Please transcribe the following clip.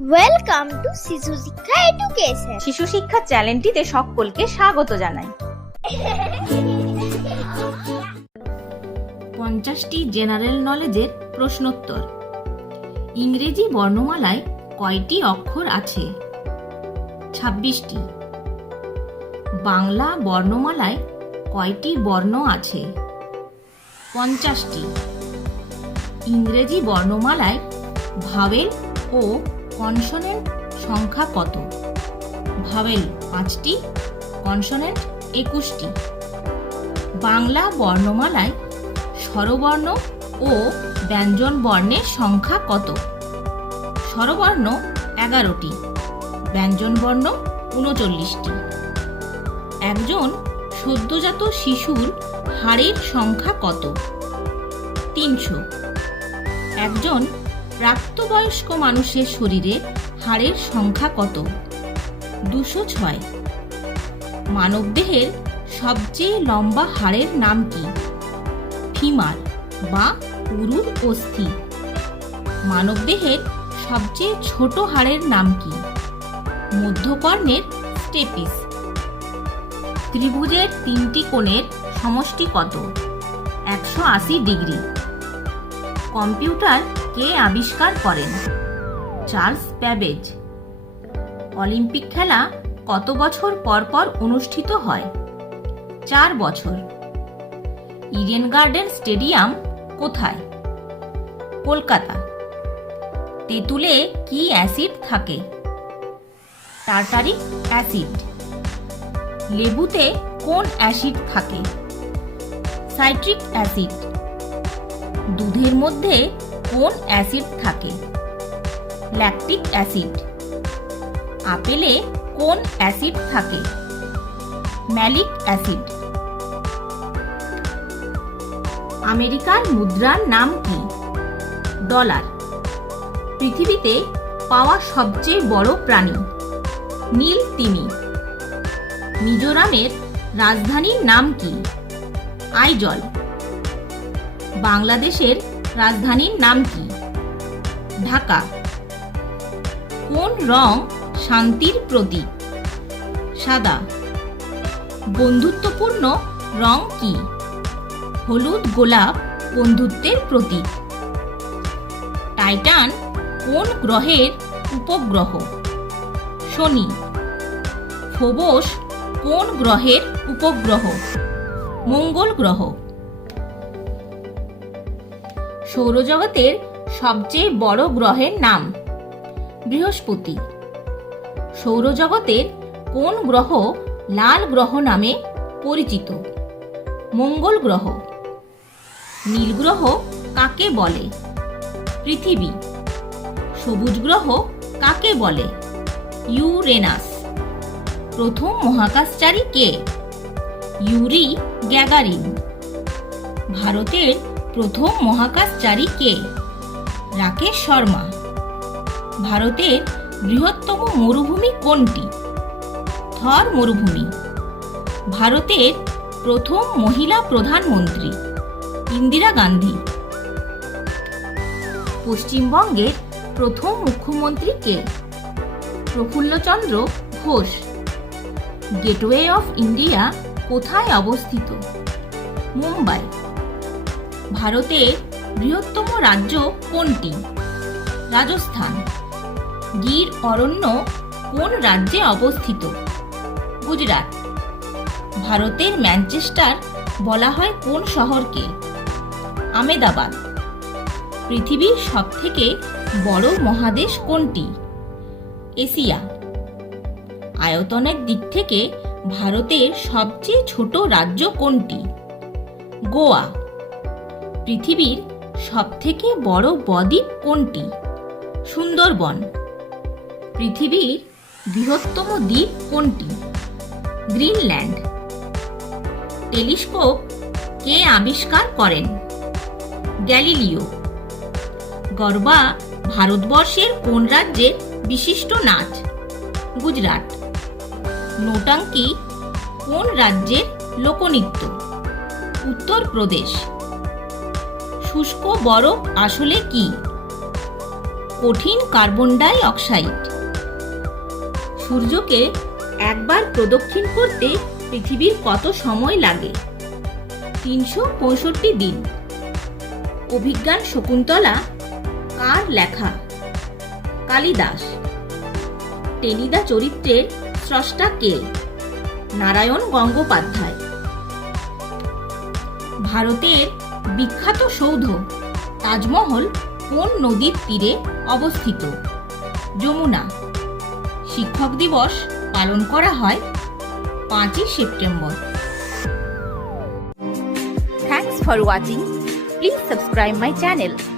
Welcome to শিশু শিক্ষা education শিশু শিক্ষা চ্যানেলটিতে সকলকে স্বাগত জানাই। পঞ্চাশটি জেনারেল নলেজের প্রশ্নোত্তর। ইংরেজি বর্ণমালায় কয়টি অক্ষর আছে? ছাব্বিশটি। বাংলা বর্ণমালায় কয়টি বর্ণ আছে? পঞ্চাশটি। ইংরেজি বর্ণমালায় ভাওয়েল ও কনসোনেন্ট সংখ্যা কত? ভাওয়েল পাঁচটি কনসোনেন্ট একুশটি। বাংলা বর্ণমালায় স্বরবর্ণ ও ব্যঞ্জন বর্ণের সংখ্যা কত? স্বরবর্ণ এগারোটি, ব্যঞ্জন বর্ণ উনচল্লিশটি। একজন সদ্যজাত শিশুর হাড়ের সংখ্যা কত? তিনশো। একজন প্রাপ্তবয়স্ক মানুষের শরীরে হাড়ের সংখ্যা কত? দুশো ছয়। মানবদেহের সবচেয়ে লম্বা হাড়ের নাম কি? ফিমার বা উরুর অস্থি। মানবদেহের সবচেয়ে ছোট হাড়ের নাম কি? মধ্যকর্ণের স্টেপিস। ত্রিভুজের তিনটি কোণের সমষ্টি কত? একশো আশি ডিগ্রি। কম্পিউটার কে আবিষ্কার করেন? চার্লস প্যাবেজ অলিম্পিক খেলা কত বছর পর পর অনুষ্ঠিত হয়? চার বছর। ইডেন গার্ডেন স্টেডিয়াম কোথায়? কলকাতা। তেঁতুলে কি অ্যাসিড থাকে? Tartaric acid. লেবুতে কোন অ্যাসিড থাকে? Citric acid. দুধের মধ্যে কোন অ্যাসিড থাকে। Lactic acid. আপেলে কোন অ্যাসিড থাকে? Malic acid. আমেরিকার মুদ্রার নাম কি? ডলার। পৃথিবীতে পাওয়া সবচেয়ে বড় প্রাণী। নীল তিমি। মিজোরামের রাজধানীর নাম কি? আইজল। বাংলাদেশের রাজধানীর নাম কি? ঢাকা। কোন রং শান্তির প্রতীক? সাদা। বন্ধুত্বপূর্ণ রং কি? হলুদ গোলাপ বন্ধুত্বের প্রতীক। টাইটান কোন গ্রহের উপগ্রহ? শনি। ফোবস কোন গ্রহের উপগ্রহ? মঙ্গল গ্রহ। সৌরজগতের সবচেয়ে বড় গ্রহের নাম। বৃহস্পতি। সৌরজগতের কোন গ্রহ লাল গ্রহ নামে পরিচিত? মঙ্গল গ্রহ। নীল গ্রহ কাকে বলে? পৃথিবী। সবুজ গ্রহ কাকে বলে? ইউরেনাস। প্রথম মহাকাশচারী কে? Yuri Gagarin. ভারতের প্রথম মহাকাশচারী কে? রাকেশ শর্মা। ভারতের বৃহত্তম মরুভূমি কোনটি? থর মরুভূমি। ভারতের প্রথম মহিলা প্রধানমন্ত্রী, ইন্দিরা গান্ধী। পশ্চিমবঙ্গের প্রথম মুখ্যমন্ত্রী কে? Prafullachandra Ghosh. Gateway of India কোথায় অবস্থিত? মুম্বাই। ভারতের বৃহত্তম রাজ্য কোনটি? রাজস্থান। গির অরণ্য কোন রাজ্যে অবস্থিত? গুজরাট। ভারতের ম্যানচেস্টার বলা হয় কোন শহরকে? আমেদাবাদ। পৃথিবীর সবথেকে বড় মহাদেশ কোনটি? এশিয়া। আয়তনের দিক থেকে ভারতের সবচেয়ে ছোট রাজ্য কোনটি? গোয়া। পৃথিবীর সবথেকে বড় বদ্বীপ কোনটি? সুন্দরবন। পৃথিবীর বৃহত্তম দ্বীপ কোনটি? গ্রিনল্যান্ড। টেলিস্কোপ কে আবিষ্কার করেন? গ্যালিলিও। গরবা ভারতবর্ষের কোন রাজ্যের বিশিষ্ট নাচ গুজরাট। নোটাঙ্কি কোন রাজ্যের লোকনৃত্য? উত্তরপ্রদেশ। শুষ্ক, বরফ আসলে কি? কঠিন কার্বন ডাই অক্সাইড সূর্যকে একবার প্রদক্ষিণ করতে পৃথিবীর কত সময় লাগে? তিনশো পঁয়ষট্টি দিন। অভিজ্ঞান শকুন্তলা, কার লেখা? কালিদাস। টেনিদা চরিত্রের স্রষ্টা কে? নারায়ণ গঙ্গোপাধ্যায়। ভারতের বিখ্যাত সৌধ তাজমহল কোন নদীর তীরে অবস্থিত? যমুনা। শিক্ষক দিবস পালন করা হয় পাঁচই September. Thanks for watching please subscribe my channel.